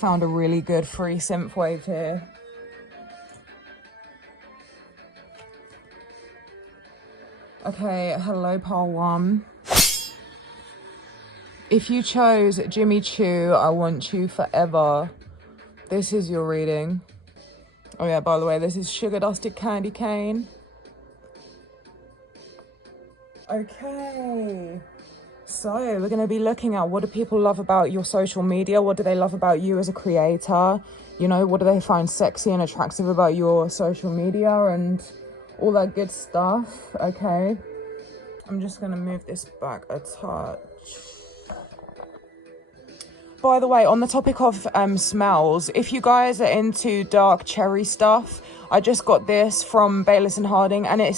found a really good free synthwave here. Okay, hello, Pal One. If you chose Jimmy Choo, I Want You Forever, this is your reading. Oh yeah, by the way, this is Sugar Dusted Candy Cane. Okay, so we're going to be looking at what do people love about your social media? What do they love about you as a creator? You know, what do they find sexy and attractive about your social media and all that good stuff? Okay, I'm just going to move this back a touch. By the way, on the topic of smells, if you guys are into dark cherry stuff, I just got this from Bayliss and Harding, and it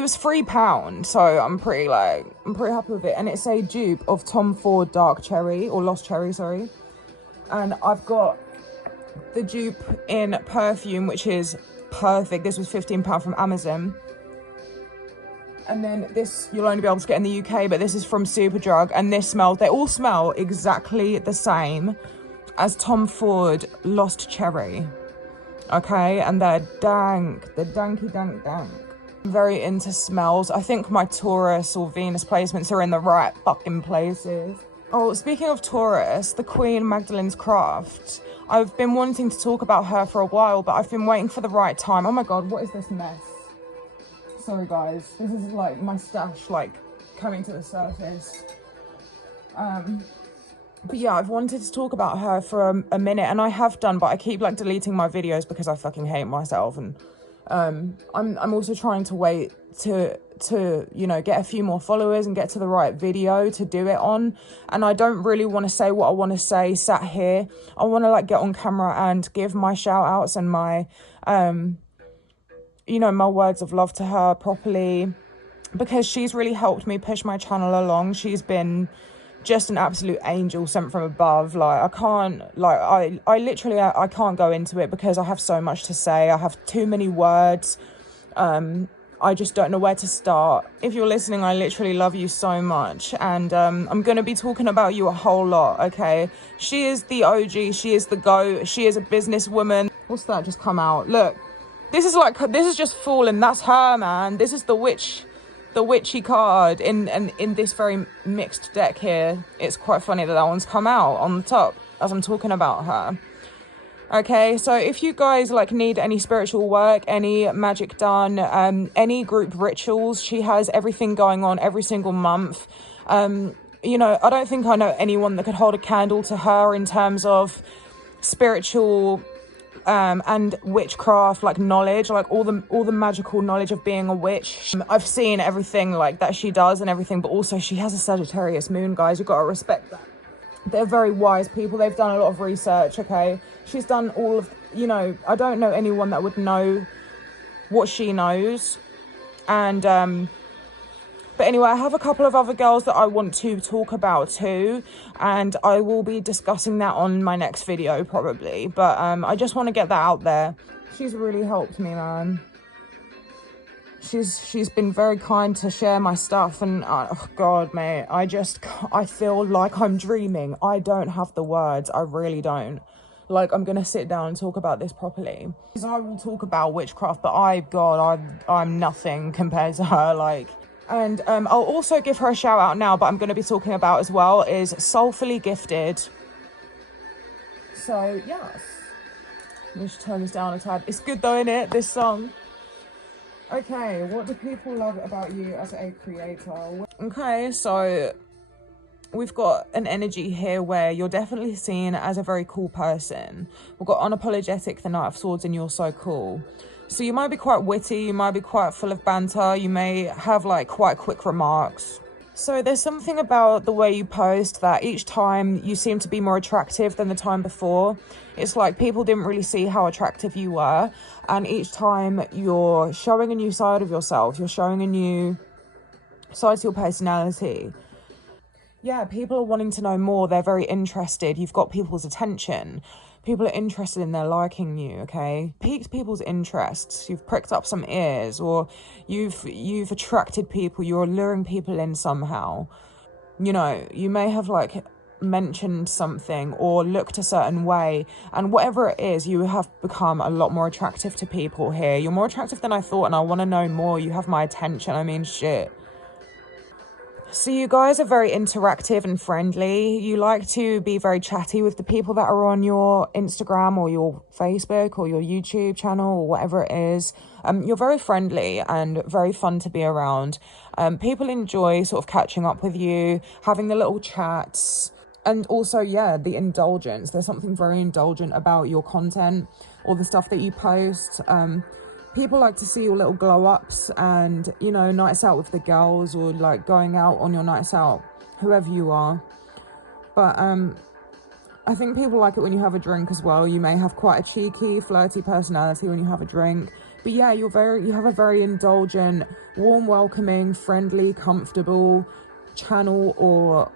was £3, so I'm pretty happy with it. And it's a dupe of Tom Ford Dark Cherry, or Lost Cherry, sorry. And I've got the dupe in perfume, which is perfect. This was £15 from Amazon. And then this you'll only be able to get in the UK, but this is from Superdrug, and this smells, they all smell exactly the same as Tom Ford Lost Cherry. Okay, and they're dank, they're danky dank. I'm very into smells. I think my Taurus or Venus placements are in the right fucking places. Oh, speaking of Taurus, the Queen Magdalene's Craft. I've been wanting to talk about her for a while, but I've been waiting for the right time. Oh my god, what is this mess? Sorry guys, this is like my stash like coming to the surface. But yeah, I've wanted to talk about her for a minute, and I have done, but I keep like deleting my videos because I fucking hate myself. And I'm also trying to wait to you know, get a few more followers and get to the right video to do it on. And I don't really want to say what I want to say sat here. I want to like get on camera and give my shout outs and my you know, my words of love to her properly, because she's really helped me push my channel along. She's been just an absolute angel sent from above. Like, I can't, like, I literally, I can't go into it because I have so much to say. I have too many words. I just don't know where to start. If you're listening, I literally love you so much. And I'm going to be talking about you a whole lot, okay? She is the OG. She is the GOAT. She is a businesswoman. What's that just come out? Look. This is just Fallen. That's her, man. This is the witchy card in this very mixed deck here. It's quite funny that one's come out on the top as I'm talking about her. Okay, so if you guys like need any spiritual work, any magic done, any group rituals, she has everything going on every single month. You know, I don't think I know anyone that could hold a candle to her in terms of spiritual and witchcraft, like knowledge, like all the magical knowledge of being a witch. I've seen everything like that she does and everything, but also she has a Sagittarius moon, guys. You've got to respect that. They're very wise people. They've done a lot of research, okay? She's done all of, you know, I don't know anyone that would know what she knows. And but anyway, I have a couple of other girls that I want to talk about too, and I will be discussing that on my next video probably. But I just want to get that out there. She's really helped me, man. She's been very kind to share my stuff, and oh god, mate, I feel like I'm dreaming. I don't have the words. I really don't. Like, I'm gonna sit down and talk about this properly. I will talk about witchcraft, but I'm nothing compared to her. Like. And I'll also give her a shout out now, but I'm going to be talking about as well is Soulfully Gifted. So, yes. Let me just turn this down a tad. It's good though, innit, this song? Okay, what do people love about you as a creator? Okay, so we've got an energy here where you're definitely seen as a very cool person. We've got Unapologetic, the Knight of Swords, and You're So Cool. So you might be quite witty, you might be quite full of banter, you may have like quite quick remarks. So there's something about the way you post that each time you seem to be more attractive than the time before. It's like people didn't really see how attractive you were, and each time you're showing a new side of yourself, you're showing a new side to your personality. Yeah, people are wanting to know more, they're very interested, you've got people's attention. People are interested in their liking you, okay? Piqued people's interests. You've pricked up some ears, or you've attracted people. You're luring people in somehow. You know, you may have like mentioned something or looked a certain way, and whatever it is, you have become a lot more attractive to people here. You're more attractive than I thought, and I want to know more. You have my attention. I mean, shit. So you guys are very interactive and friendly. You like to be very chatty with the people that are on your Instagram or your Facebook or your YouTube channel or whatever it is. You're very friendly and very fun to be around. People enjoy sort of catching up with you, having the little chats, and also, yeah, the indulgence. There's something very indulgent about your content or the stuff that you post. People like to see your little glow ups and, you know, nights out with the girls or like going out on your nights out, whoever you are. But I think people like it when you have a drink as well. You may have quite a cheeky, flirty personality when you have a drink. But yeah, you have a very indulgent, warm, welcoming, friendly, comfortable channel or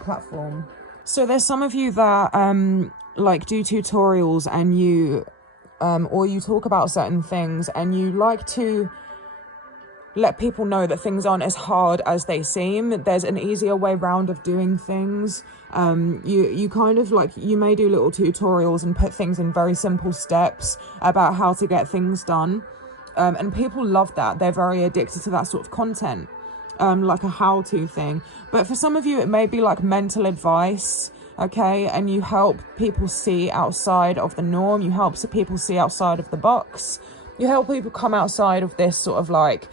platform. So there's some of you that like do tutorials and you or you talk about certain things and you like to let people know that things aren't as hard as they seem. There's an easier way round of doing things. You kind of like, you may do little tutorials and put things in very simple steps about how to get things done. And people love that. They're very addicted to that sort of content, like a how-to thing. But for some of you, it may be like mental advice. Okay, and you help people see outside of the norm. You help people see outside of the box. You help people come outside of this sort of like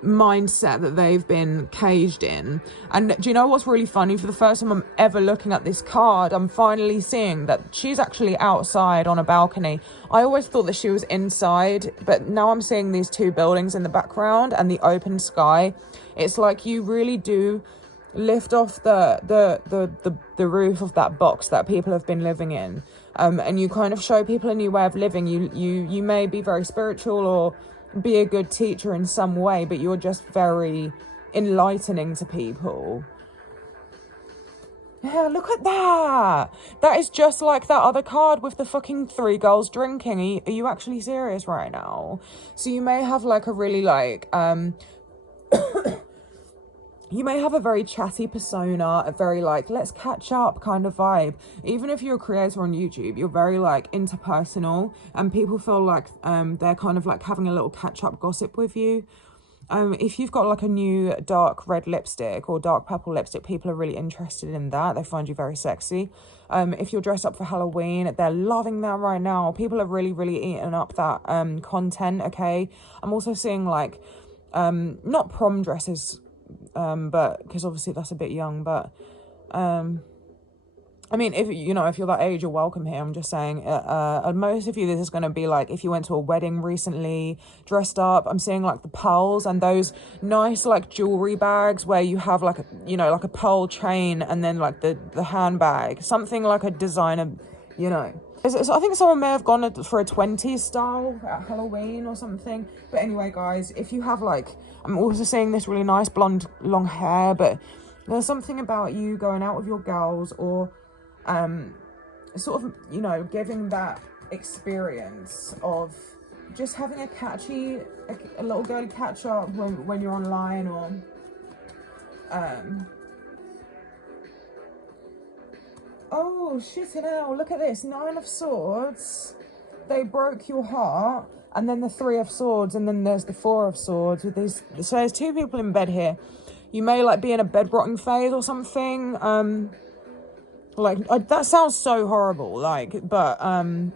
mindset that they've been caged in. And do you know what's really funny? For the first time I'm ever looking at this card, I'm finally seeing that she's actually outside on a balcony. I always thought that she was inside, but now I'm seeing these two buildings in the background and the open sky. It's like you really do lift off the roof of that box that people have been living in, and you kind of show people a new way of living. You may be very spiritual or be a good teacher in some way, but you're just very enlightening to people. Yeah, look at that. That is just like that other card with the fucking 3 girls drinking. Are you actually serious right now? So you may have like a really like you may have a very chatty persona, a very like, let's catch up kind of vibe. Even if you're a creator on YouTube, you're very like interpersonal and people feel like they're kind of like having a little catch up gossip with you. If you've got like a new dark red lipstick or dark purple lipstick, people are really interested in that. They find you very sexy. If you're dressed up for Halloween, they're loving that right now. People are really, really eating up that content, okay? I'm also seeing like, not prom dresses, but because obviously that's a bit young, but I mean, if you know, if you're that age, you're welcome here. I'm just saying, most of you, this is going to be like if you went to a wedding recently, dressed up. I'm seeing like the pearls and those nice like jewelry bags where you have like a, you know, like a pearl chain and then like the handbag, something like a designer, you know. So I think someone may have gone for a 20s style at Halloween or something. But anyway, guys, if you have like, I'm also seeing this really nice blonde long hair, but there's something about you going out with your girls or sort of, you know, giving that experience of just having a little girly catch up when you're online or oh shit, hell, look at this, 9 of Swords. They broke your heart, and then the 3 of Swords, and then there's the 4 of Swords with these. So there's 2 people in bed here. You may like be in a bed rotting phase or something. That sounds so horrible, like, but I'm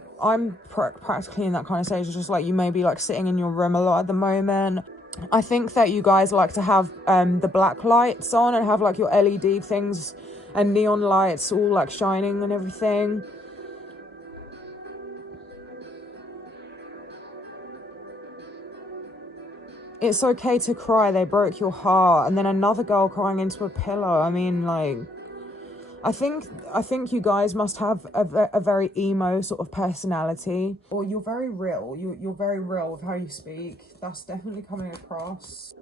practically in that kind of stage. It's just like you may be like sitting in your room a lot at the moment. I think that you guys like to have the black lights on and have like your LED things and neon lights all like shining and everything. It's okay to cry, they broke your heart, and then another girl crying into a pillow. I mean, like, I think you guys must have a very emo sort of personality, or you're very real. You're very real with how you speak. That's definitely coming across.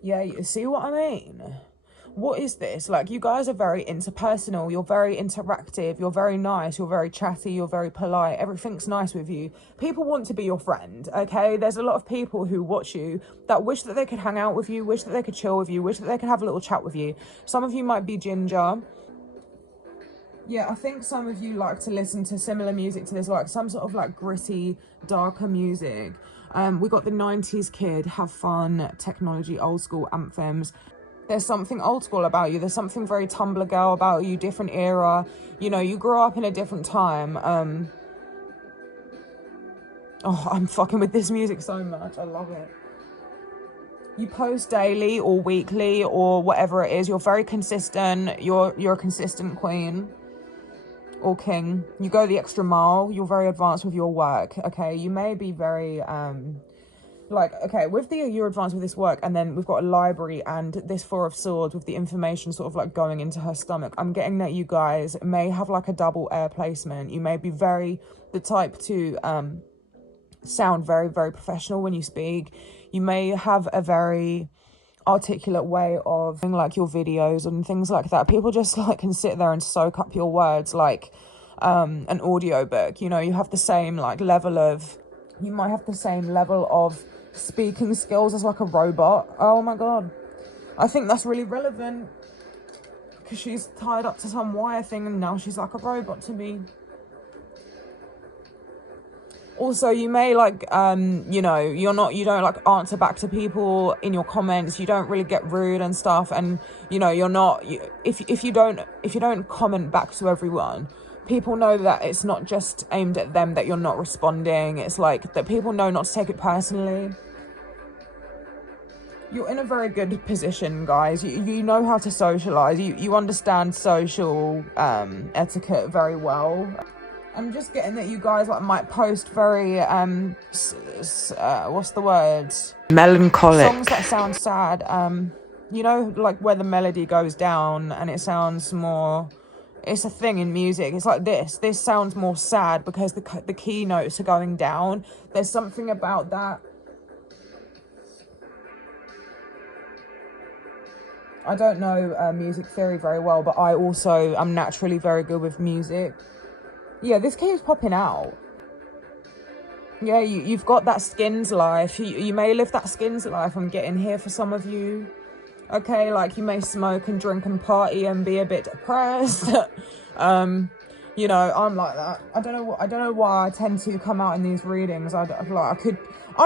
Yeah, you see what I mean? what is this? Like, you guys are very interpersonal, you're very interactive, you're very nice, you're very chatty, you're very polite, everything's nice with you. People want to be your friend, okay? There's a lot of people who watch you that wish that they could hang out with you, wish that they could chill with you, wish that they could have a little chat with you. Some of you might be ginger. Yeah, I think some of you like to listen to similar music to this, like some sort of like gritty, darker music. We got the 90s kid, have fun, technology, old school anthems. There's something old school about you. There's something very Tumblr girl about you, different era. You know, you grew up in a different time. Oh, I'm fucking with this music so much. I love it. You post daily or weekly or whatever it is. You're very consistent. You're a consistent queen or king. You go the extra mile. You're very advanced with your work. Okay, you may be very okay, with you're advanced with this work, and then we've got a library and this Four of Swords with the information sort of like going into her stomach. I'm getting that you guys may have like a double air placement. You may be very the type to sound very, very professional when you speak. You may have a very articulate way of doing like your videos and things like that. People just like can sit there and soak up your words like an audiobook. You know, you have the same like level of, you might have the same level of speaking skills as like a robot. Oh my god, I think that's really relevant because she's tied up to some wire thing and now she's like a robot to me. Also, you may like you know, you don't like answer back to people in your comments. You don't really get rude and stuff, and you know, you're not if you don't comment back to everyone, people know that it's not just aimed at them that you're not responding. It's like that people know not to take it personally. You're in a very good position, guys. You know how to socialize. You understand social etiquette very well. I'm just getting that you guys like might post very what's the word? Melancholic. Songs that sound sad. You know, like where the melody goes down and it sounds more. It's a thing in music. It's like this. This sounds more sad because the key notes are going down. There's something about that. I don't know music theory very well, but I also am naturally very good with music. Yeah, this keeps popping out. Yeah, you've got that Skins life. You may live that Skins life. I'm getting here for some of you. Okay, like you may smoke and drink and party and be a bit depressed. You know, I'm like that. I don't know why I tend to come out in these readings. I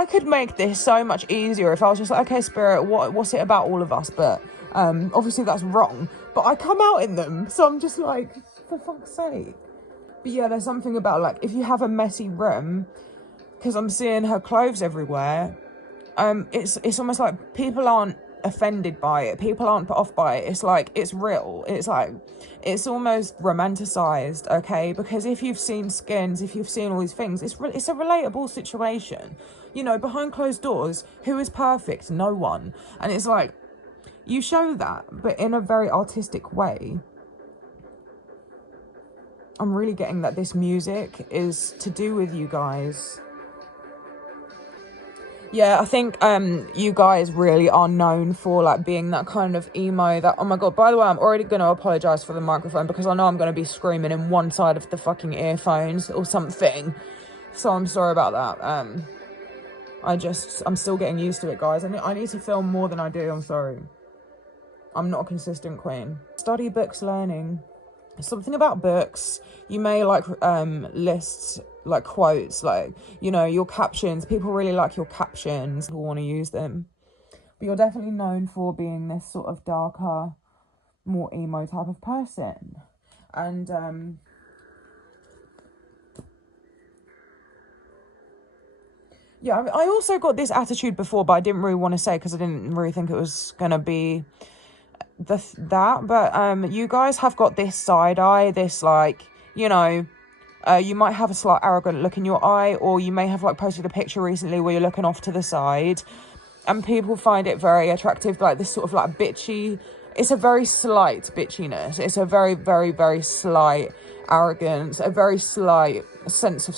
could make this so much easier if I was just like, okay, Spirit, what's it about all of us? But obviously that's wrong. But I come out in them, so I'm just like, for fuck's sake. But yeah, there's something about like if you have a messy room, because I'm seeing her clothes everywhere. It's almost like people aren't offended by it. People aren't put off by it. It's like it's real. It's like it's almost romanticized, okay? Because if you've seen Skins, if you've seen all these things, it's a relatable situation. You know, behind closed doors, who is perfect? No one. And it's like you show that, but in a very artistic way. I'm really getting that this music is to do with you guys. Yeah, I think you guys really are known for like being that kind of emo that, oh my god, by the way, I'm already going to apologise for the microphone because I know I'm going to be screaming in one side of the fucking earphones or something. So I'm sorry about that. I'm still getting used to it, guys. I need to film more than I do, I'm sorry. I'm not a consistent queen. Study books, learning. Something about books. You may like list like quotes, like, you know, your captions. People really like your captions. People want to use them. But you're definitely known for being this sort of darker, more emo type of person. And yeah, I also got this attitude before, but I didn't really want to say because I didn't really think it was gonna be but you guys have got this side eye, this like, you know, you might have a slight arrogant look in your eye, or you may have like posted a picture recently where you're looking off to the side and people find it very attractive, like this sort of like bitchy. It's a very slight bitchiness. It's a very, very, very slight arrogance, a very slight sense of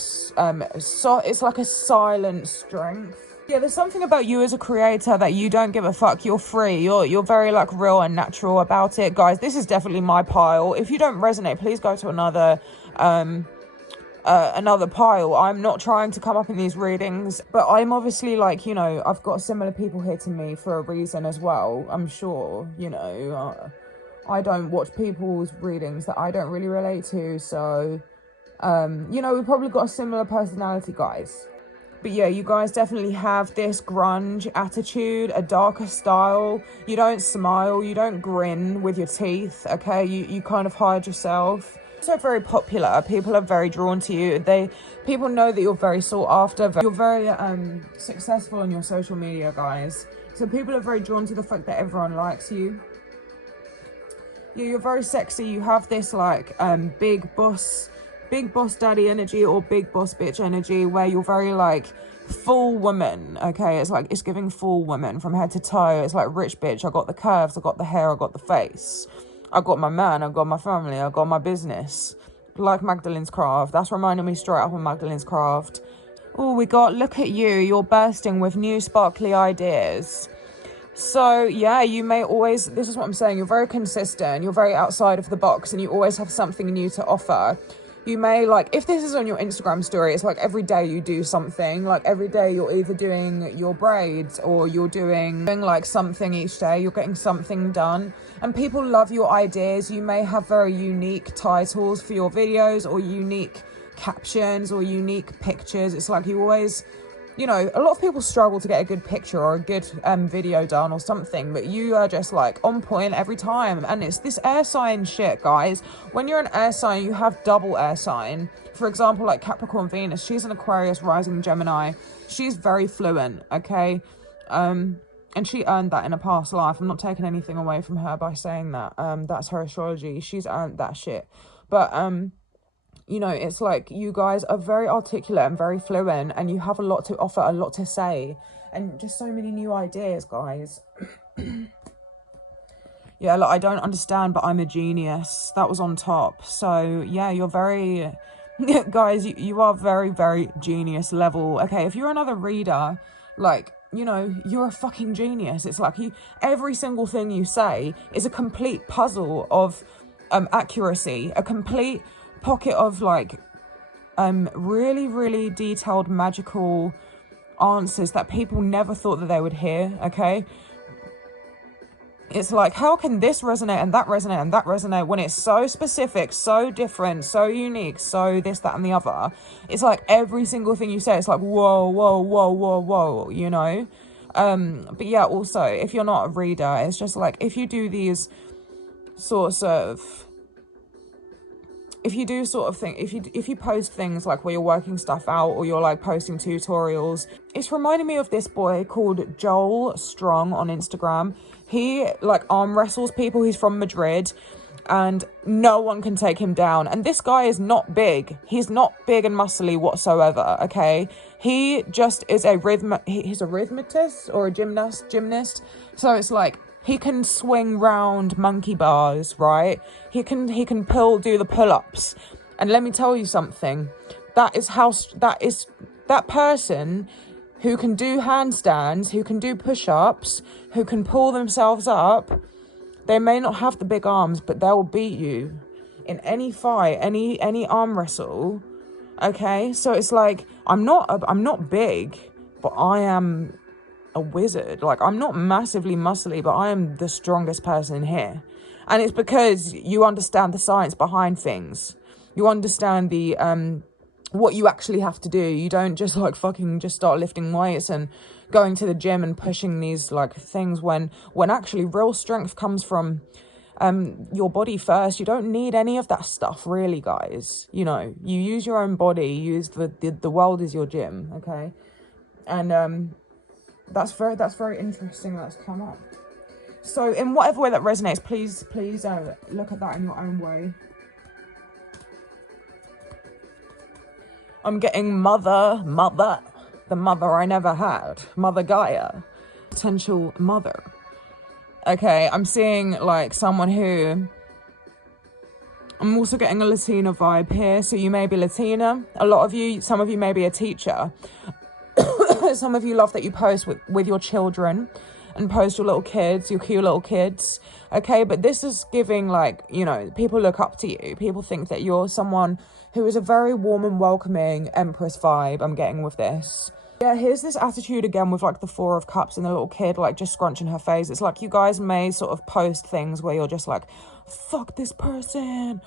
it's like a silent strength. Yeah, there's something about you as a creator that you don't give a fuck. You're free. You're very like real and natural about it. Guys, this is definitely my pile. If you don't resonate, please go to another pile. I'm not trying to come up in these readings, but I'm obviously like, you know, I've got similar people here to me for a reason as well. I'm sure, you know, I don't watch people's readings that I don't really relate to. So, you know, we've probably got a similar personality, guys. But yeah, you guys definitely have this grunge attitude, a darker style. You don't smile, you don't grin with your teeth, okay? You kind of hide yourself. So very popular. People are very drawn to you. People know that you're very sought after. You're very successful on your social media, guys. So people are very drawn to the fact that everyone likes you. Yeah, you're very sexy. You have this like big boss daddy energy or big boss bitch energy, where you're very like full woman. Okay, it's like, it's giving full woman from head to toe. It's like rich bitch. I got the curves, I got the hair, I got the face, I got my man, I got my family, I got my business. Like Magdalene's Craft. That's reminding me straight up of Magdalene's Craft. Oh, we got, look at you, you're bursting with new sparkly ideas. So yeah, you may always, this is what I'm saying, you're very consistent, you're very outside of the box, and you always have something new to offer. You may like, if this is on your Instagram story, it's like every day you do something. Like every day you're either doing your braids or you're doing like something each day. You're getting something done, and people love your ideas. You may have very unique titles for your videos, or unique captions, or unique pictures. It's like you always, you know, a lot of people struggle to get a good picture or a good video done or something, but you are just like on point every time. And it's this air sign shit, guys. When you're an air sign, you have double air sign. For example, like Capricorn Venus, she's an Aquarius rising Gemini. She's very fluent, okay? And she earned that in a past life. I'm not taking anything away from her by saying that. That's her astrology. She's earned that shit. But you know, it's like you guys are very articulate and very fluent, and you have a lot to offer, a lot to say, and just so many new ideas, guys. Yeah, look, I don't understand, but I'm a genius. That was on top. So yeah, you're very guys, you are very, very genius level. Okay, if you're another reader, like, you know, you're a fucking genius. It's like every single thing you say is a complete puzzle of accuracy, a complete pocket of like really, really detailed magical answers that people never thought that they would hear. Okay, it's like, how can this resonate and that resonate and that resonate when it's so specific, so different, so unique, so this, that, and the other? It's like every single thing you say, it's like whoa, whoa, whoa, whoa, whoa, you know. But yeah, also, if you're not a reader, it's just like, if you do these sorts of, if you do sort of think, if you post things like where you're working stuff out, or you're like posting tutorials, it's reminding me of this boy called Joel Strong on Instagram. He like arm wrestles people. He's from Madrid, and no one can take him down. And this guy is not big. He's not big and muscly whatsoever. Okay, he just is he's a rhythmist or a gymnast. So it's like, he can swing round monkey bars, right? He can do the pull-ups. And let me tell you something. That person who can do handstands, who can do push-ups, who can pull themselves up, they may not have the big arms, but they'll beat you in any fight, any arm wrestle. Okay? So it's like, I'm not big, but I am a wizard. Like, I'm not massively muscly, but I am the strongest person here. And it's because you understand the science behind things. You understand the what you actually have to do. You don't just like fucking just start lifting weights and going to the gym and pushing these like things when actually real strength comes from your body first. You don't need any of that stuff, really, guys. You know, you use your own body. You use the world is your gym, okay? And that's very interesting that's come up. So in whatever way that resonates, please look at that in your own way. I'm getting mother, the mother I never had, Mother Gaia, potential mother. Okay, I'm seeing like someone who, I'm also getting a Latina vibe here. So you may be Latina. Some of you may be a teacher. Some of you love that you post with your children and post your little kids, your cute little kids, okay? But this is giving, like, you know, people look up to you. People think that you're someone who is a very warm and welcoming Empress vibe I'm getting with this. Yeah, here's this attitude again with, like, the Four of Cups and the little kid, like, just scrunching her face. It's like you guys may sort of post things where you're just like, fuck this person,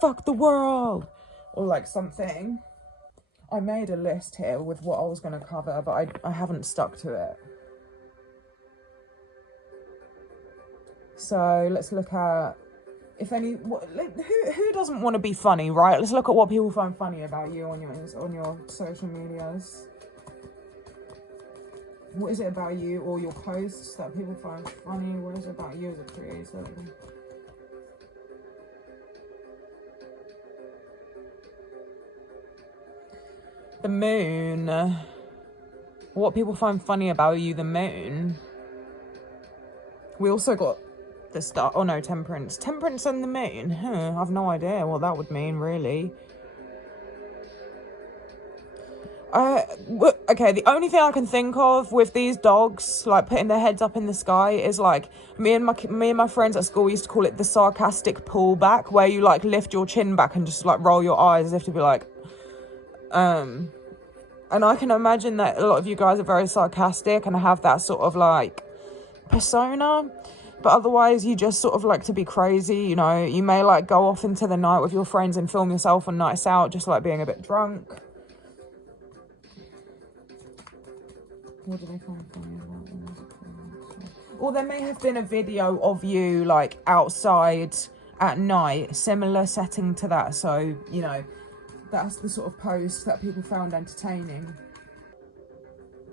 fuck the world, or, like, something. I made a list here with what I was going to cover, but I haven't stuck to it. So let's look at, if any, who doesn't want to be funny, right? Let's look at what people find funny about you on your social medias. What is it about you or your posts that people find funny? What is it about you as a creator? The moon. What people find funny about you, the moon. We also got the star. Oh no, temperance. Temperance and the moon. Huh, I've no idea what that would mean, really. Okay, the only thing I can think of with these dogs, like, putting their heads up in the sky is, like, me and my friends at school used to call it the sarcastic pullback, where you, like, lift your chin back and just, like, roll your eyes as if to be like, and I can imagine that a lot of you guys are very sarcastic and have that sort of, like, persona, but otherwise you just sort of like to be crazy, you know. You may, like, go off into the night with your friends and film yourself on nights out, just, like, being a bit drunk. What do they find funny about them? Or there may have been a video of you, like, outside at night, similar setting to that, so, you know, that's the sort of post that people found entertaining.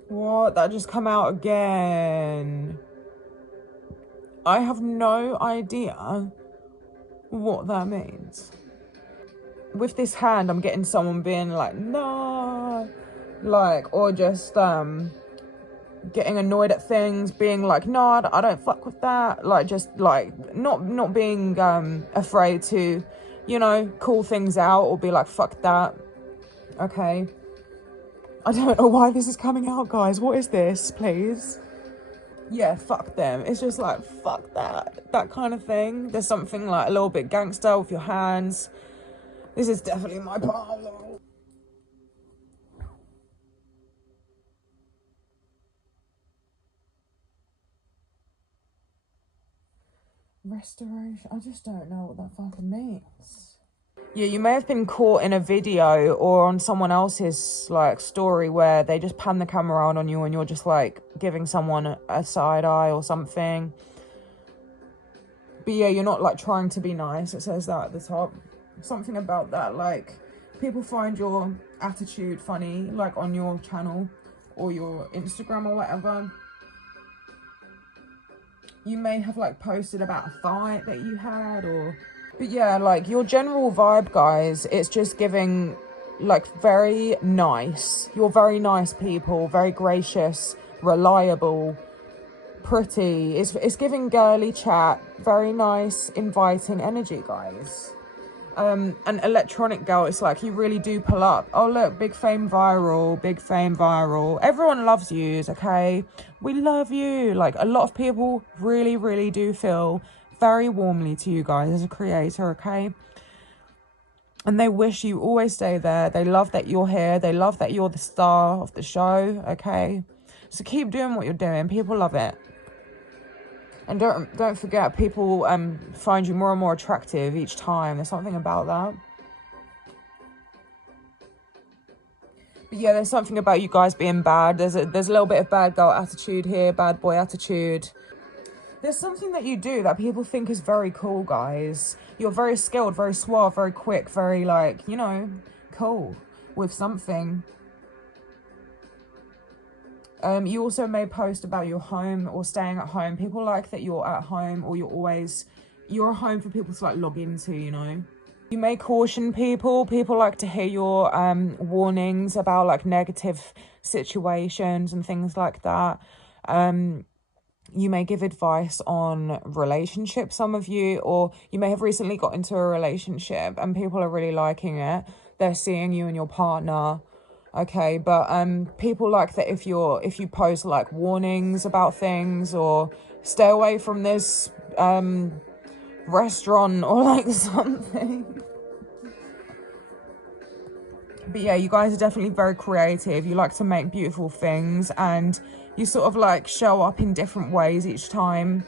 What? That just come out again. I have no idea what that means. With this hand, I'm getting someone being like, no, like, or just, getting annoyed at things, being like, no, I don't fuck with that. Like, just, like, not being, afraid to, you know, call things out or be like, fuck that. Okay. I don't know why this is coming out, guys. What is this, please? Yeah, fuck them. It's just like, fuck that kind of thing. There's something, like, a little bit gangster with your hands. This is definitely my part. Restoration. I just don't know what that fucking means. Yeah, you may have been caught in a video or on someone else's, like, story where they just pan the camera around on you and you're just, like, giving someone a side eye or something. But yeah, you're not, like, trying to be nice. It says that at the top. Something about that, like, people find your attitude funny, like, on your channel or your Instagram or whatever. You may have, like, posted about a fight that you had, or... But yeah, like, your general vibe, guys, it's just giving, like, very nice. You're very nice people, very gracious, reliable, pretty. It's giving girly chat, very nice, inviting energy, guys. An electronic girl, it's like you really do pull up. Oh look, big fame viral, big fame viral. Everyone loves you, okay? We love you. Like, a lot of people really, really do feel very warmly to you guys as a creator, okay? And they wish you always stay there. They love that you're here. They love that you're the star of the show, okay? So keep doing what you're doing. People love it. And don't forget, people find you more and more attractive each time. There's something about that. But yeah, there's something about you guys being bad. There's a little bit of bad girl attitude here, bad boy attitude. There's something that you do that people think is very cool, guys. You're very skilled, very suave, very quick, very, like, you know, cool with something. You also may post about your home or staying at home. People like that you're at home, or you're a home for people to, like, log into, you know. You may caution people. People like to hear your warnings about, like, negative situations and things like that. You may give advice on relationships, some of you, or you may have recently got into a relationship and people are really liking it. They're seeing you and your partner Okay, but people like that if you post like warnings about things, or stay away from this restaurant, or like something. But yeah, you guys are definitely very creative. You like to make beautiful things, and you sort of like show up in different ways each time.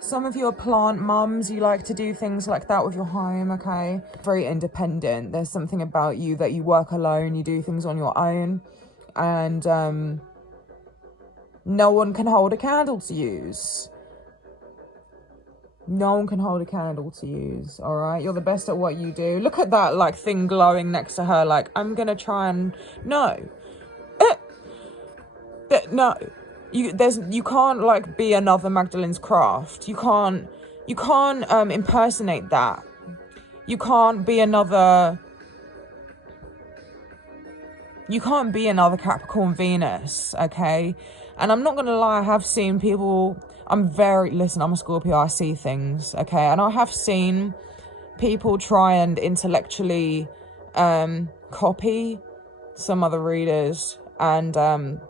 Some of you are plant mums. You like to do things like that with your home, okay? Very independent. There's something about you that you work alone, you do things on your own, and no one can hold a candle to use. No one can hold a candle to use, all right? You're the best at what you do. Look at that, like, thing glowing next to her, like, I'm gonna try and... No. No. You can't, like, be another Magdalene's Craft. You can't impersonate that. You can't be another Capricorn Venus, okay? And I'm not gonna lie, I have seen people... Listen, I'm a Scorpio, I see things, okay? And I have seen people try and intellectually copy some other readers, and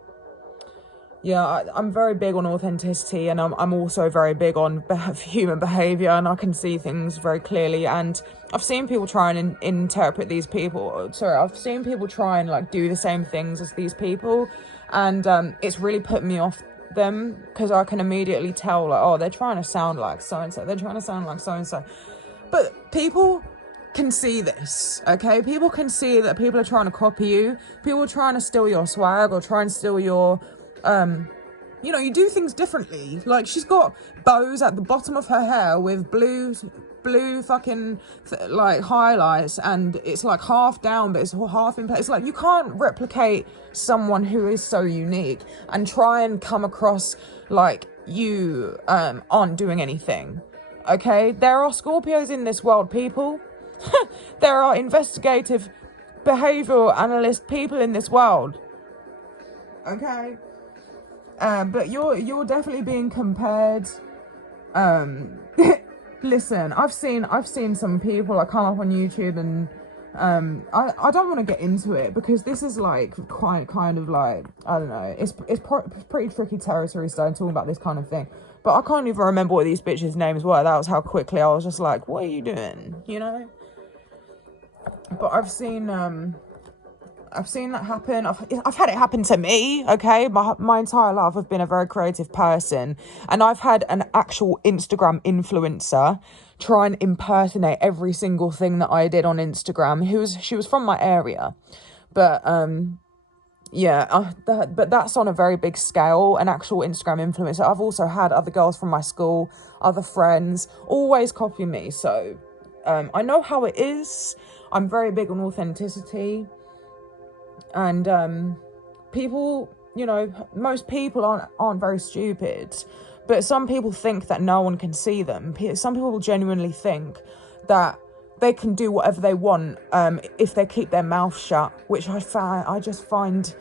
yeah, I'm very big on authenticity, and I'm also very big on human behavior, and I can see things very clearly. And I've seen people try and interpret these people. Sorry, I've seen people try and like do the same things as these people, and it's really put me off them, because I can immediately tell, like, oh, they're trying to sound like so and so. They're trying to sound like so and so, but people can see this, okay? People can see that people are trying to copy you. People are trying to steal your swag, or try and steal your you know, you do things differently. Like, she's got bows at the bottom of her hair with blue fucking like highlights, and it's like half down but it's half in place. It's like, you can't replicate someone who is so unique and try and come across like you aren't doing anything, okay? There are Scorpios in this world, people. There are investigative behavioral analyst people in this world, okay? But you're definitely being compared. Listen, I've seen some people that come up on YouTube, and I don't want to get into it, because this is like quite kind of like, I don't know, it's pretty tricky territory starting talking about this kind of thing. But I can't even remember what these bitches' names were. That was how quickly I was just like, what are you doing? You know? But I've seen that happen. I've had it happen to me, okay? My entire life I've been a very creative person, and I've had an actual Instagram influencer try and impersonate every single thing that I did on Instagram. She was from my area, but yeah, but that's on a very big scale, an actual Instagram influencer. I've also had other girls from my school, other friends, always copy me, so I know how it is. I'm very big on authenticity. And people, you know, most people aren't very stupid, but some people think that no one can see them. Some people genuinely think that they can do whatever they want if they keep their mouth shut, which I just find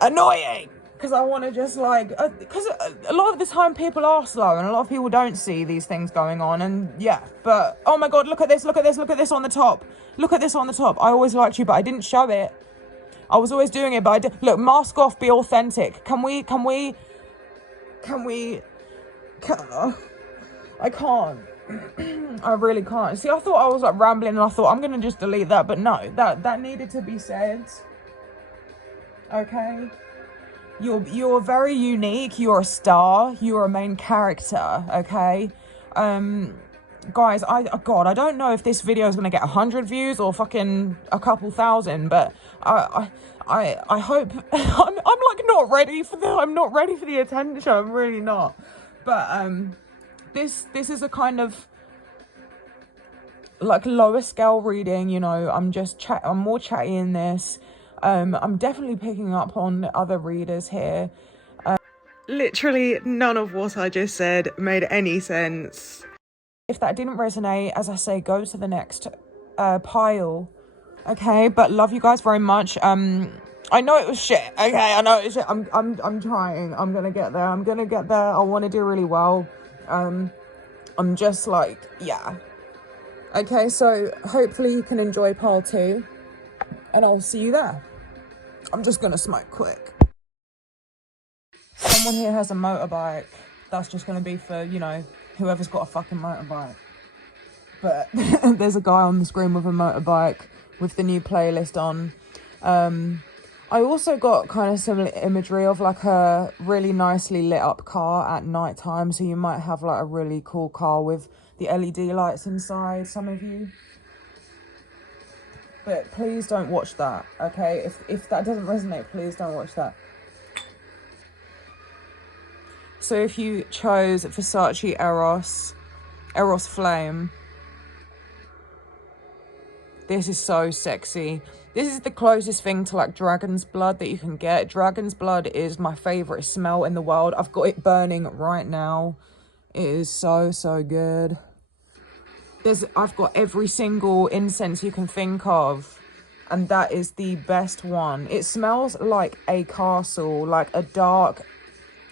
annoying, because I want to just like, because a lot of the time people are slow, and a lot of people don't see these things going on. And yeah, but oh my god, look at this on the top, look at this on the top. I always liked you, but I didn't show it. I was always doing it, but I did. Look, mask off, be authentic. I can't. I really can't. See, I thought I was like rambling, and I thought I'm gonna just delete that, but no, that needed to be said. Okay, you're very unique. You're a star. You're a main character. Okay, guys, I don't know if this video is gonna get 100 views or fucking a couple thousand, but I hope. I'm like not ready for I'm not ready for the attention. I'm really not. But this is a kind of like lower scale reading, you know. I'm more chatty in this. I'm definitely picking up on other readers here. Literally none of what I just said made any sense. If that didn't resonate, as I say, go to the next pile. Okay, but love you guys very much. I know it was shit. Okay, I know it was shit. I'm trying. I'm gonna get there. I want to do really well. I'm just like, yeah. Okay, so hopefully you can enjoy part 2, and I'll see you there. I'm just gonna smoke quick. Someone here has a motorbike. That's just gonna be for, you know, whoever's got a fucking motorbike. But there's a guy on the screen with a motorbike with the new playlist on. I also got kind of similar imagery of like a really nicely lit up car at night time. So you might have like a really cool car with the LED lights inside, some of you. But please don't watch that, okay? If that doesn't resonate, please don't watch that. So if you chose Versace Eros Flame, this is so sexy. This is the closest thing to like dragon's blood that you can get. Dragon's blood is my favorite smell in the world. I've got it burning right now. It is so, so good. I've got every single incense you can think of, and that is the best one. It smells like a castle, like a dark,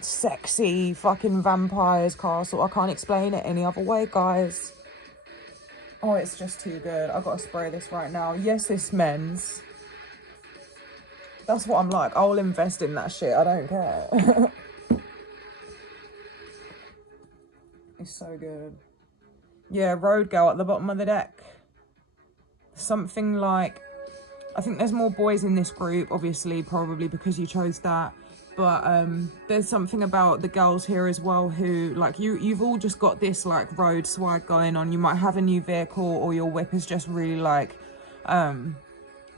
sexy fucking vampire's castle. I can't explain it any other way, guys. Oh, it's just too good. I've got to spray this right now. Yes, this men's. That's what I'm like. I'll invest in that shit. I don't care. It's so good. Yeah, Road Girl at the bottom of the deck. Something like... I think there's more boys in this group, obviously, probably because you chose that. But there's something about the girls here as well who, like, you've all just got this, like, road swag going on. You might have a new vehicle or your whip is just really, like,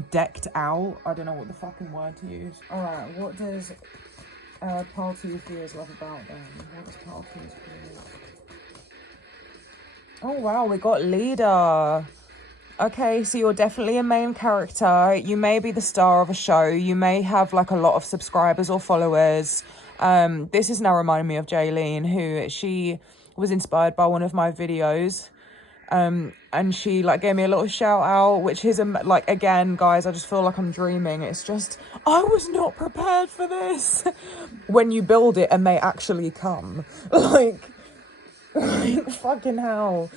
decked out. I don't know what the fucking word to use. Alright, what does Party Fears love about them? What does Party Fears? Oh, wow, we got Leader. Okay, so you're definitely a main character. You may be the star of a show. You may have like a lot of subscribers or followers. This is now reminding me of Jaylene, who she was inspired by one of my videos. And she like gave me a little shout out, which is like, again, guys, I just feel like I'm dreaming. It's just, I was not prepared for this. When you build it and they actually come, like fucking hell.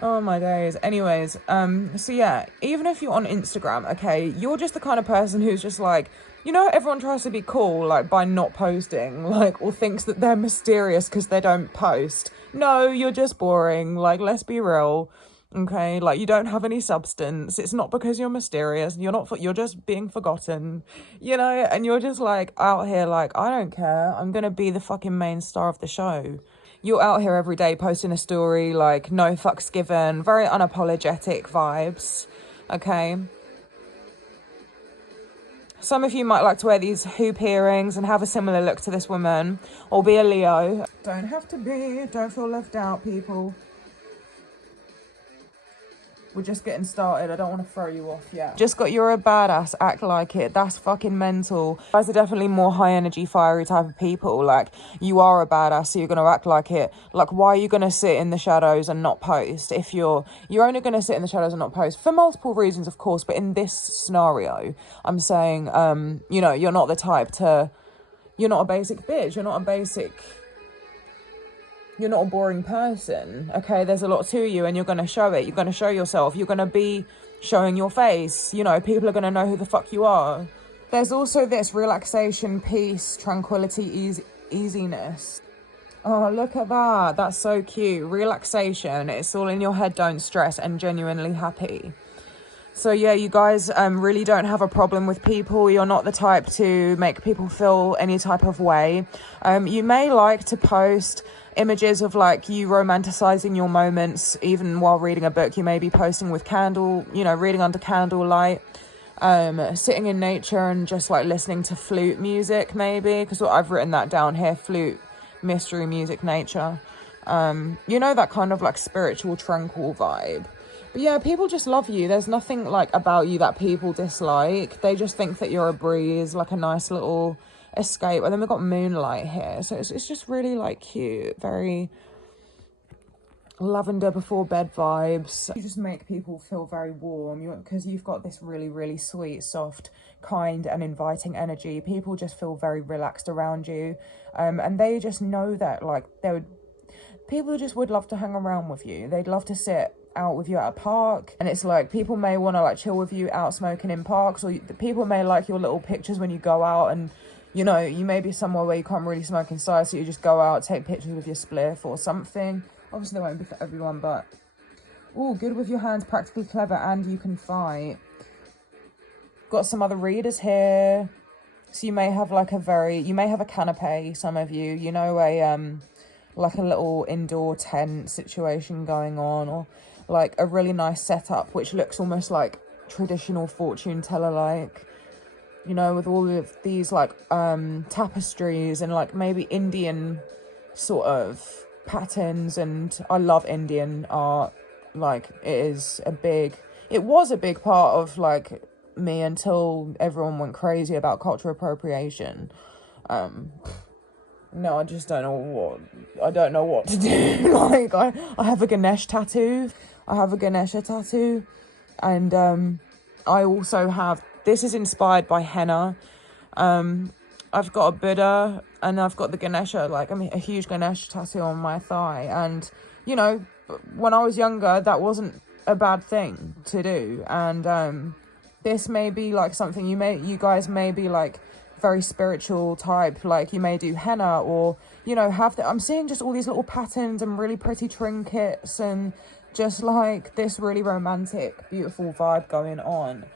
Oh my days. Anyways, so yeah, even if you're on Instagram, okay, you're just the kind of person who's just like, you know, everyone tries to be cool, like, by not posting, like, or thinks that they're mysterious because they don't post. No, you're just boring. Like, let's be real. Okay, like, you don't have any substance. It's not because you're mysterious. You're just being forgotten, you know, and you're just like out here like, I don't care. I'm gonna be the fucking main star of the show. You're out here every day posting a story, like, no fucks given, very unapologetic vibes, okay? Some of you might like to wear these hoop earrings and have a similar look to this woman, or be a Leo. Don't have to be, don't feel left out, people. We're just getting started. I don't want to throw you off yet. Just got you're a badass, act like it. That's fucking mental. You guys are definitely more high energy, fiery type of people. Like, you are a badass, so you're going to act like it. Like, why are you going to sit in the shadows and not post? If you're only going to sit in the shadows and not post for multiple reasons, of course. But in this scenario, I'm saying, you know, you're not the type to, you're not a basic bitch. You're not a boring person, okay? There's a lot to you and you're going to show it. You're going to show yourself. You're going to be showing your face. You know, people are going to know who the fuck you are. There's also this relaxation, peace, tranquility, easiness. Oh, look at that. That's so cute. Relaxation. It's all in your head, don't stress, and genuinely happy. So yeah, you guys really don't have a problem with people. You're not the type to make people feel any type of way. You may like to post images of like you romanticizing your moments, even while reading a book. You may be posting with reading under candlelight, sitting in nature and just like listening to flute music, maybe, because I've written that down here: flute, mystery music, nature. You know, that kind of like spiritual, tranquil vibe. But yeah, people just love you. There's nothing like about you that people dislike. They just think that you're a breeze, like a nice little escape. And then we've got moonlight here, so it's just really like cute, very lavender before bed vibes. You just make people feel very warm because you've got this really, really sweet, soft, kind and inviting energy. People just feel very relaxed around you, and they just know that like people just would love to hang around with you. They'd love to sit out with you at a park, and it's like people may want to like chill with you out smoking in parks, or people may like your little pictures when you go out, and you know, you may be somewhere where you can't really smoke inside, so you just go out, take pictures with your spliff or something. Obviously, they won't be for everyone, but oh, good with your hands, practically clever, and you can fight. Got some other readers here. So you may have like you may have a canopy, some of you know, like a little indoor tent situation going on, or like a really nice setup which looks almost like traditional fortune teller, like, you know, with all of these like tapestries and like maybe Indian sort of patterns. And I love Indian art. Like, it was a big part of like me until everyone went crazy about cultural appropriation. No, I just don't know what to do. Like, I have a Ganesh tattoo. I have a Ganesha tattoo. And I also have, this is inspired by henna. I've got a Buddha, and I've got the Ganesha, like, I mean, a huge Ganesha tattoo on my thigh. And, you know, when I was younger, that wasn't a bad thing to do. And this may be like something you guys may be like very spiritual type, like you may do henna, or, you know, I'm seeing just all these little patterns and really pretty trinkets and just like this really romantic, beautiful vibe going on.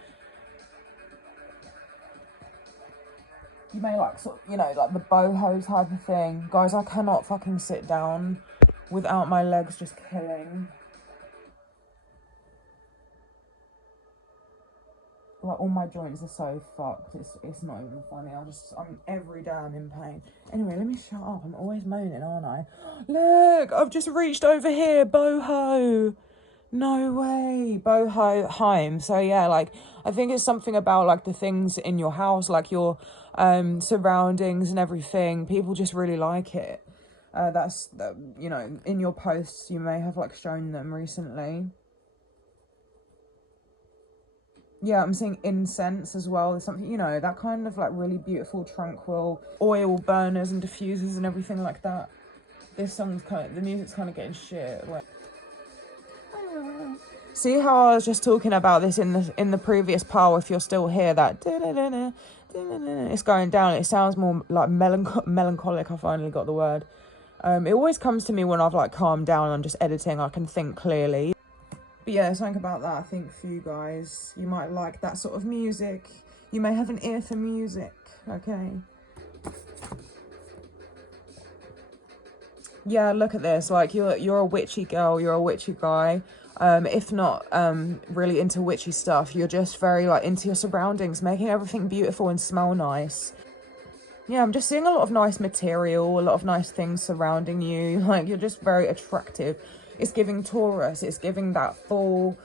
You may like sort of, you know, like the boho type of thing. Guys, I cannot fucking sit down without my legs just killing. Like, all my joints are so fucked, it's not even funny. I'm every day I'm in pain. Anyway, let me shut up. I'm always moaning, aren't I? Look, I've just reached over here. Boho. No way. Boho home. So yeah, like, I think it's something about like the things in your house, like your surroundings and everything. People just really like it. You know, in your posts you may have like shown them recently. Yeah, I'm seeing incense as well. There's something, you know, that kind of like really beautiful, tranquil oil burners and diffusers and everything like that. This song's the music's kind of getting shit. Like, see how I was just talking about this in the previous pile? If you're still here, that it's going down. It sounds more like melancholic. I finally got the word. It always comes to me when I've like calmed down and I'm just editing. I can think clearly. But yeah, something about that, I think, for you guys. You might like that sort of music. You may have an ear for music, okay? Yeah, look at this. Like, you're a witchy girl, you're a witchy guy. If not really into witchy stuff, you're just very like into your surroundings, making everything beautiful and smell nice. Yeah, I'm just seeing a lot of nice material, a lot of nice things surrounding you. Like, you're just very attractive. It's giving Taurus, it's giving that full,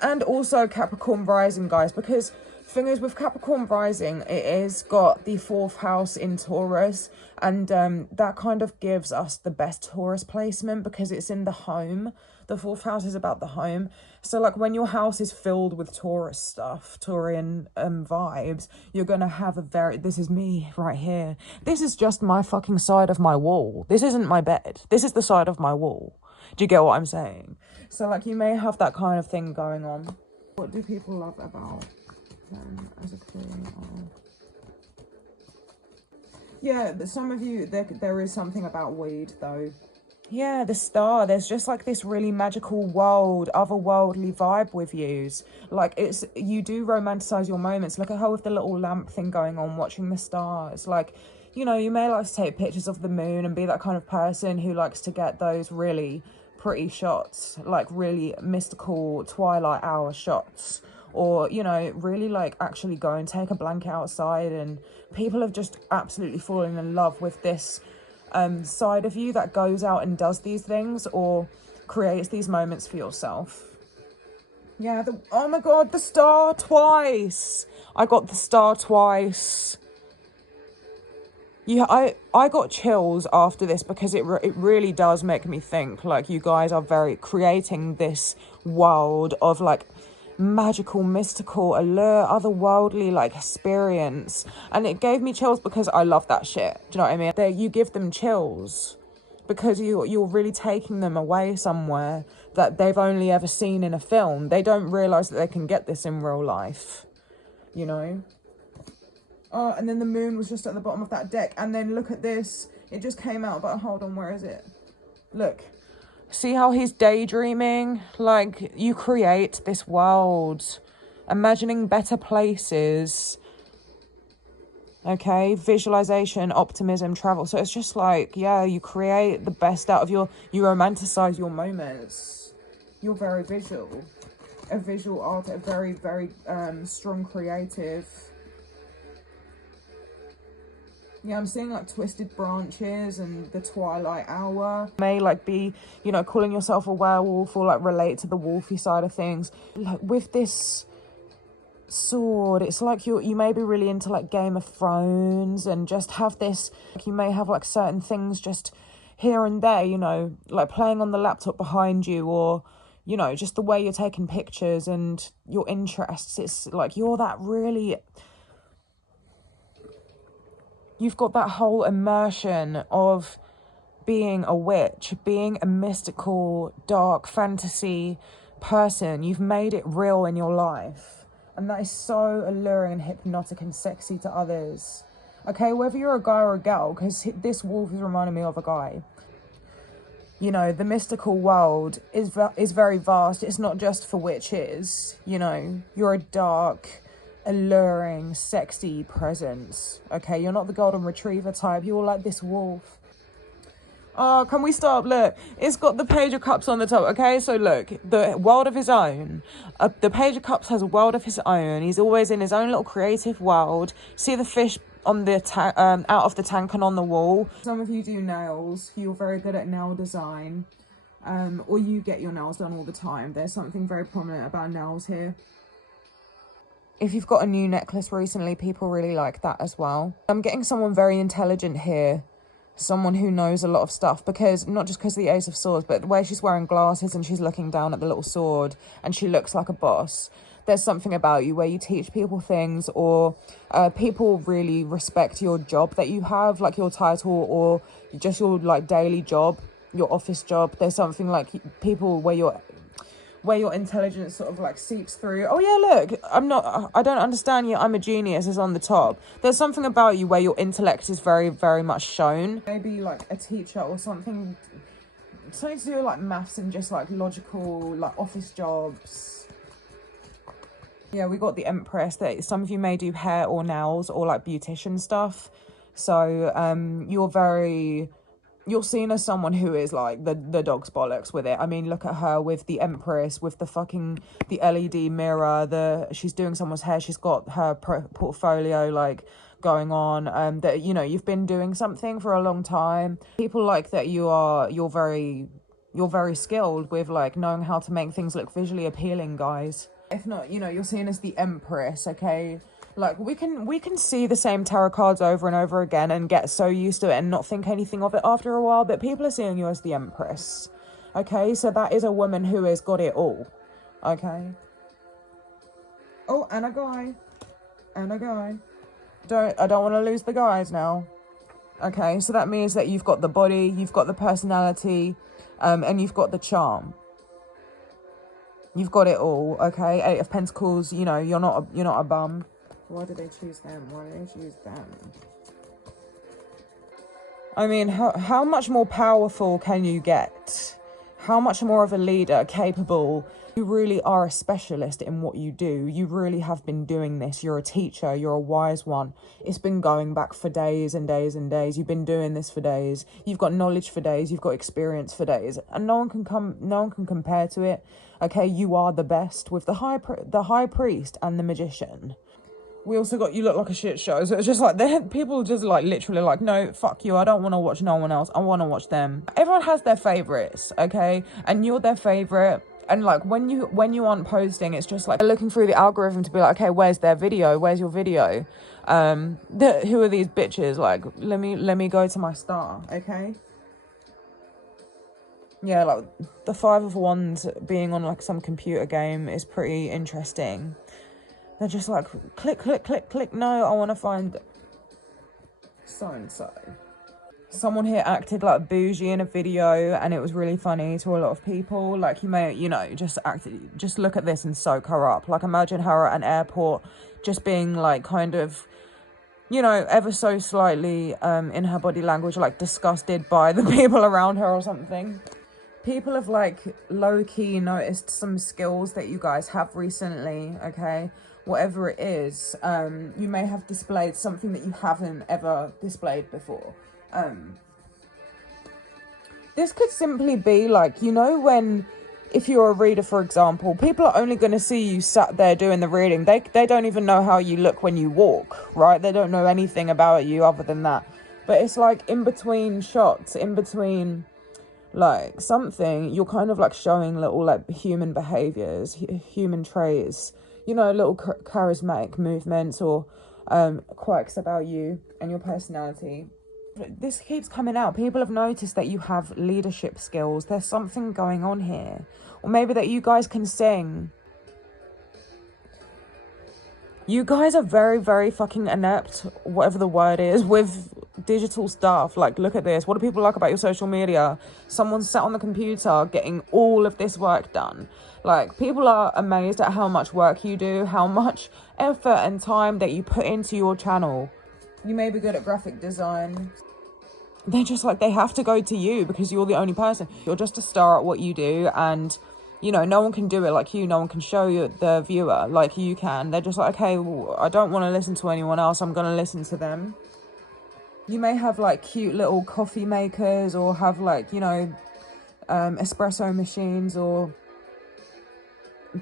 and also Capricorn rising, guys, because thing is with Capricorn rising, it is got the 4th house in Taurus, and that kind of gives us the best Taurus placement because it's in the home. The 4th house is about the home. So like when your house is filled with Taurus stuff, Taurian vibes, you're gonna have this is me right here. This is just my fucking side of my wall. This isn't my bed. This is the side of my wall. Do you get what I'm saying? So like you may have that kind of thing going on. What do people love about them as a creator? Yeah, some of you, there is something about weed though. Yeah, the star, there's just like this really magical world, otherworldly vibe with yous. Like, you do romanticize your moments. Look at her with the little lamp thing going on, watching the stars. Like, you know, you may like to take pictures of the moon and be that kind of person who likes to get those really pretty shots, like really mystical twilight hour shots, or, you know, really like actually go and take a blanket outside. And people have just absolutely fallen in love with this side of you that goes out and does these things or creates these moments for yourself. Yeah, oh my god, the star twice. I got the star twice. Yeah, I got chills after this because it really does make me think, like, you guys are very creating this world of like magical, mystical, allure, otherworldly like experience, and it gave me chills because I love that shit. Do you know what I mean? You give them chills. because you're really taking them away somewhere that they've only ever seen in a film. They don't realise that they can get this in real life, you know? Oh, and then the moon was just at the bottom of that deck. And then look at this. It just came out, but hold on, where is it? Look. See how he's daydreaming? Like, you create this world. Imagining better places. Okay, visualization, optimism, travel. So it's just like, yeah, you create the best out of you romanticize your moments. You're very visual. A visual art, a very, very strong creative. Yeah, I'm seeing like twisted branches and the twilight hour. May like be, you know, calling yourself a werewolf or like relate to the wolfy side of things. Like with this sword, it's like you may be really into like Game of Thrones and just have this, like you may have like certain things just here and there, you know, like playing on the laptop behind you, or, you know, just the way you're taking pictures and your interests. It's like you're that really... You've got that whole immersion of being a witch, being a mystical, dark fantasy person. You've made it real in your life. And that is so alluring and hypnotic and sexy to others. Okay, whether you're a guy or a girl, because this wolf is reminding me of a guy. You know, the mystical world is very vast. It's not just for witches, you know. You're a dark, alluring, sexy presence. Okay, you're not the golden retriever type. You're like this wolf. Oh, can we stop? Look, it's got the Page of Cups on the top. Okay, so look, the world of his own. The Page of Cups has a world of his own. He's always in his own little creative world. See the fish on the out of the tank and on the wall. Some of you do nails. You're very good at nail design, or you get your nails done all the time. There's something very prominent about nails here. If you've got a new necklace recently, people really like that as well. I'm getting someone very intelligent here. Someone who knows a lot of stuff, because not just because of the Ace of Swords, but the way she's wearing glasses and she's looking down at the little sword and she looks like a boss. There's something about you where you teach people things, or people really respect your job that you have, like your title or just your like daily job, your office job. There's something like people where your intelligence sort of like seeps through. Oh yeah, look, I don't understand you, I'm a genius is on the top. There's something about you where your intellect is very, very much shown. Maybe like a teacher or something to do with like maths and just like logical, like office jobs. Yeah, we got the Empress. That some of you may do hair or nails or like beautician stuff. So you're seen as someone who is like the dog's bollocks with it. I mean, look at her with the Empress, with the LED mirror, she's doing someone's hair, she's got her portfolio like going on, that, you know, you've been doing something for a long time. People like that you're very skilled with like knowing how to make things look visually appealing, guys. If not, you know, you're seen as the Empress, okay? Like, we can see the same tarot cards over and over again and get so used to it and not think anything of it after a while, but people are seeing you as the Empress, okay? So that is a woman who has got it all, okay? Oh, and a guy. I don't want to lose the guys now. Okay, so that means that you've got the body, you've got the personality, and you've got the charm. You've got it all, okay? Eight of Pentacles, you know, you're not a bum. Why did they choose them? Why did they choose them? I mean, how much more powerful can you get? How much more of a leader, capable? You really are a specialist in what you do. You really have been doing this. You're a teacher. You're a wise one. It's been going back for days and days and days. You've been doing this for days. You've got knowledge for days. You've got experience for days, and no one can compare to it. Okay, you are the best with the high priest and the magician. We also got you look like a shit show. So it's just like, people just like literally like, no, fuck you. I don't want to watch no one else. I want to watch them. Everyone has their favorites, okay? And you're their favorite. And like when you aren't posting, it's just like looking through the algorithm to be like, okay, where's their video? Where's your video? Who are these bitches? Like, let me go to my star, okay? Yeah, like the Five of Wands being on like some computer game is pretty interesting. They're just like, click, click, click, click. No, I want to find so-and-so. Someone here acted like bougie in a video, and it was really funny to a lot of people. Like, you may, you know, just look at this and soak her up. Like, imagine her at an airport just being like kind of, you know, ever so slightly in her body language, like disgusted by the people around her or something. People have like low-key noticed some skills that you guys have recently, okay? Whatever it is, you may have displayed something that you haven't ever displayed before. This could simply be like, you know, when, if you're a reader, for example, people are only going to see you sat there doing the reading. They don't even know how you look when you walk, right? They don't know anything about you other than that. But it's like in between shots, in between like something, you're kind of like showing little like human behaviors, human traits, you know, little charismatic movements or quirks about you and your personality. This keeps coming out. People have noticed that you have leadership skills. There's something going on here. Or maybe that you guys can sing. You guys are very, very fucking inept, whatever the word is, with digital stuff. Like, look at this. What do people like about your social media? Someone sat on the computer getting all of this work done. Like, people are amazed at how much work you do, how much effort and time that you put into your channel. You may be good at graphic design. They're just like, they have to go to you because you're the only person. You're just a star at what you do, and you know, no one can do it like you. No one can show you, the viewer, like you can. They're just like, okay, well, I don't want to listen to anyone else. I'm going to listen to them. You may have like cute little coffee makers, or have like, you know, espresso machines, or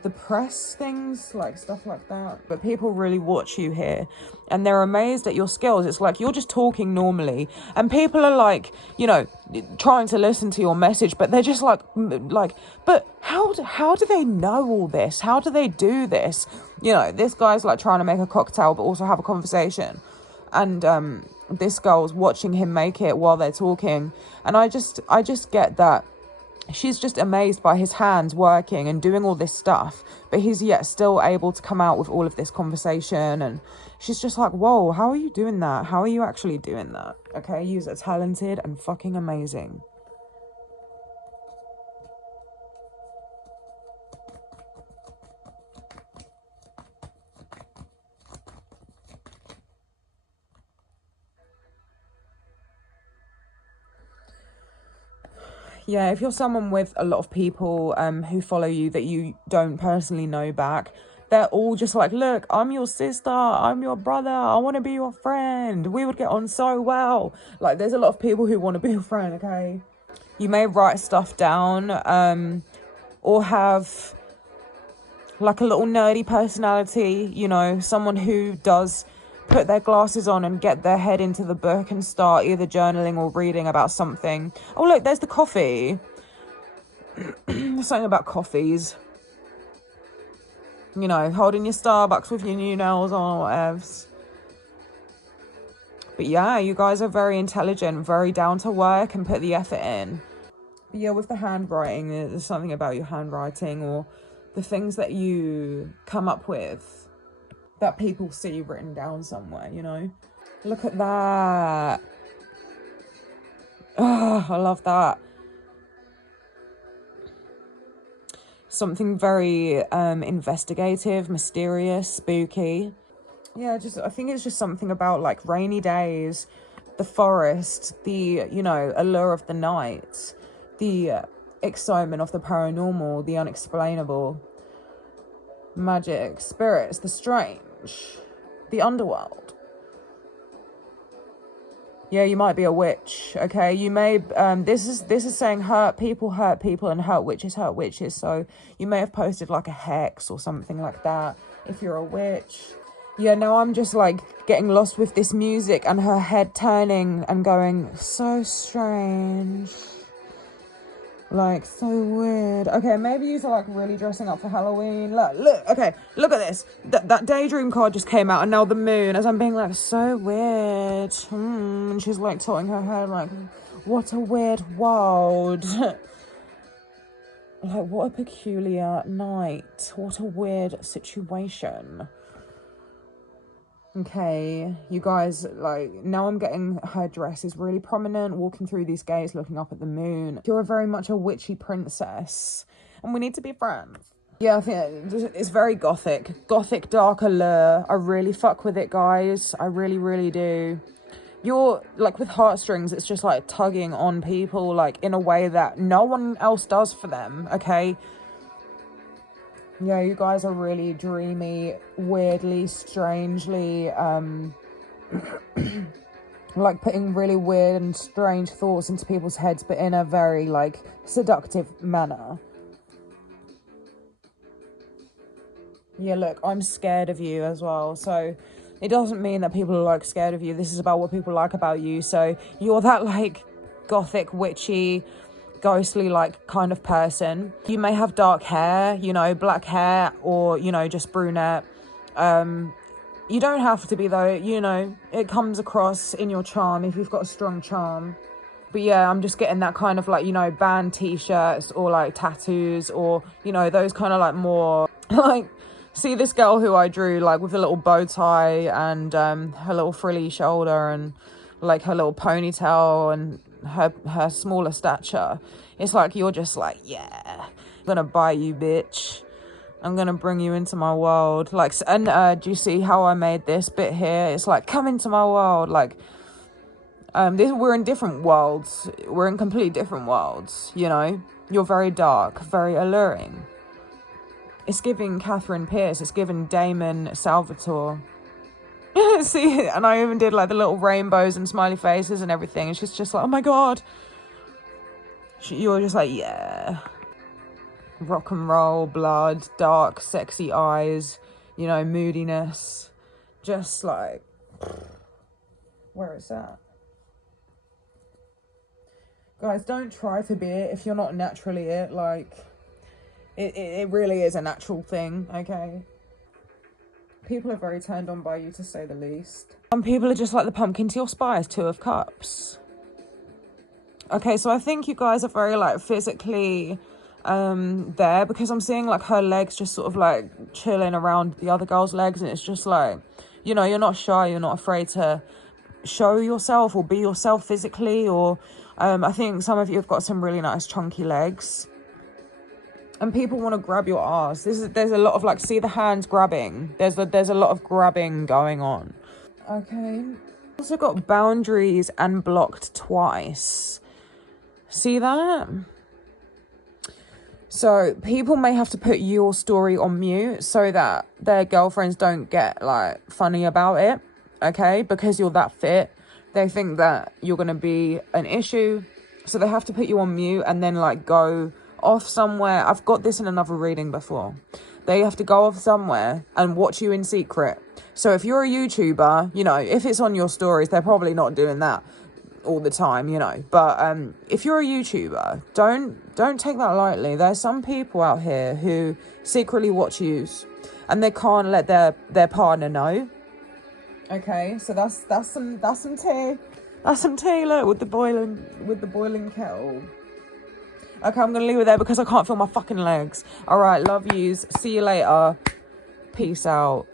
the press things, like stuff like that. But people really watch you here and they're amazed at your skills. It's like you're just talking normally and people are like, you know, trying to listen to your message, but they're just like, but how do they know all this? How do they do this? You know, this guy's like trying to make a cocktail but also have a conversation, and this girl's watching him make it while they're talking, and I just get that she's just amazed by his hands working and doing all this stuff, but he's yet still able to come out with all of this conversation. And she's just like, whoa, how are you doing that? How are you actually doing that? Okay, you're talented and fucking amazing. Yeah, if you're someone with a lot of people who follow you that you don't personally know back, they're all just like, look, I'm your sister, I'm your brother, I want to be your friend, we would get on so well. Like, there's a lot of people who want to be your friend, okay? You may write stuff down or have like a little nerdy personality, you know, someone who does put their glasses on and get their head into the book and start either journaling or reading about something. Oh, look, there's the coffee. There's something about coffees. You know, holding your Starbucks with your new nails on or whatevs. But yeah, you guys are very intelligent, very down to work and put the effort in. But yeah, with the handwriting, there's something about your handwriting or the things that you come up with that people see written down somewhere, you know? Look at that. Oh, I love that. Something very investigative, mysterious, spooky. Yeah, I think it's just something about like rainy days, the forest, the, you know, allure of the night, the excitement of the paranormal, the unexplainable, magic, spirits, the strange, the underworld. Yeah, you might be a witch, okay? You may, this is saying hurt people, and hurt witches. So you may have posted like a hex or something like that if you're a witch. Yeah, no, I'm just like getting lost with this music and her head turning and going, so strange. Like, so weird. Okay, maybe you're like really dressing up for Halloween. Look, okay, look at this. That daydream card just came out, and now the moon, as I'm being like, so weird. And she's like tilting her head like, what a weird world. Like, what a peculiar night. What a weird situation. Okay, you guys, like, now I'm getting her dress is really prominent, walking through these gates, looking up at the moon. You're very much a witchy princess, and we need to be friends. Yeah, I think it's very gothic. Gothic dark allure. I really fuck with it, guys. I really, really do. You're, like, with heartstrings, it's just, like, tugging on people, like, in a way that no one else does for them, okay? Yeah, you guys are really dreamy, weirdly, strangely, like putting really weird and strange thoughts into people's heads, but in a very, like, seductive manner. Yeah, look, I'm scared of you as well, so it doesn't mean that people are, like, scared of you. This is about what people like about you, so you're that, like, gothic, witchy, ghostly, like, kind of person. You may have dark hair, you know, black hair, or, you know, just brunette. You don't have to be, though, you know, it comes across in your charm if you've got a strong charm. But yeah, I'm just getting that kind of, like, you know, band t-shirts or, like, tattoos, or, you know, those kind of, like, more like, see this girl who I drew, like, with a little bow tie and her little frilly shoulder and, like, her little ponytail and her smaller stature. It's like you're just like, yeah, I'm gonna buy you, bitch. I'm gonna bring you into my world. Like, and do you see how I made this bit here? It's like, come into my world. Like, we're in different worlds. We're in completely different worlds, you know? You're very dark, very alluring. It's giving Catherine Pierce. It's giving Damon Salvatore. See, and I even did, like, the little rainbows and smiley faces and everything. And she's just like, oh my God. You're just like, yeah. Rock and roll, blood, dark, sexy eyes, you know, moodiness. Just like, where is that? Guys, don't try to be it if you're not naturally it. Like, it really is a natural thing, okay? People are very turned on by you, to say the least. Some people are just like the pumpkin to your spice, 2 of Cups. Okay, so I think you guys are very, like, physically there, because I'm seeing, like, her legs just sort of, like, chilling around the other girl's legs, and it's just like, you know, you're not shy, you're not afraid to show yourself or be yourself physically, or I think some of you have got some really nice chunky legs, and people want to grab your ass. There's a lot of, like, see the hands grabbing, there's a lot of grabbing going on. Okay, also got boundaries and blocked twice. See that? So people may have to put your story on mute so that their girlfriends don't get, like, funny about it, okay? Because you're that fit. They think that you're going to be an issue. So they have to put you on mute and then, like, go off somewhere. I've got this in another reading before. They have to go off somewhere and watch you in secret. So if you're a YouTuber, you know, if it's on your stories, they're probably not doing that all the time, you know, but if you're a YouTuber, don't take that lightly. There's some people out here who secretly watch you and they can't let their partner know. Okay, so that's some tea. That's some tea, look, with the boiling kettle. Okay, I'm gonna leave it there because I can't feel my fucking legs. All right, love yous, see you later, peace out.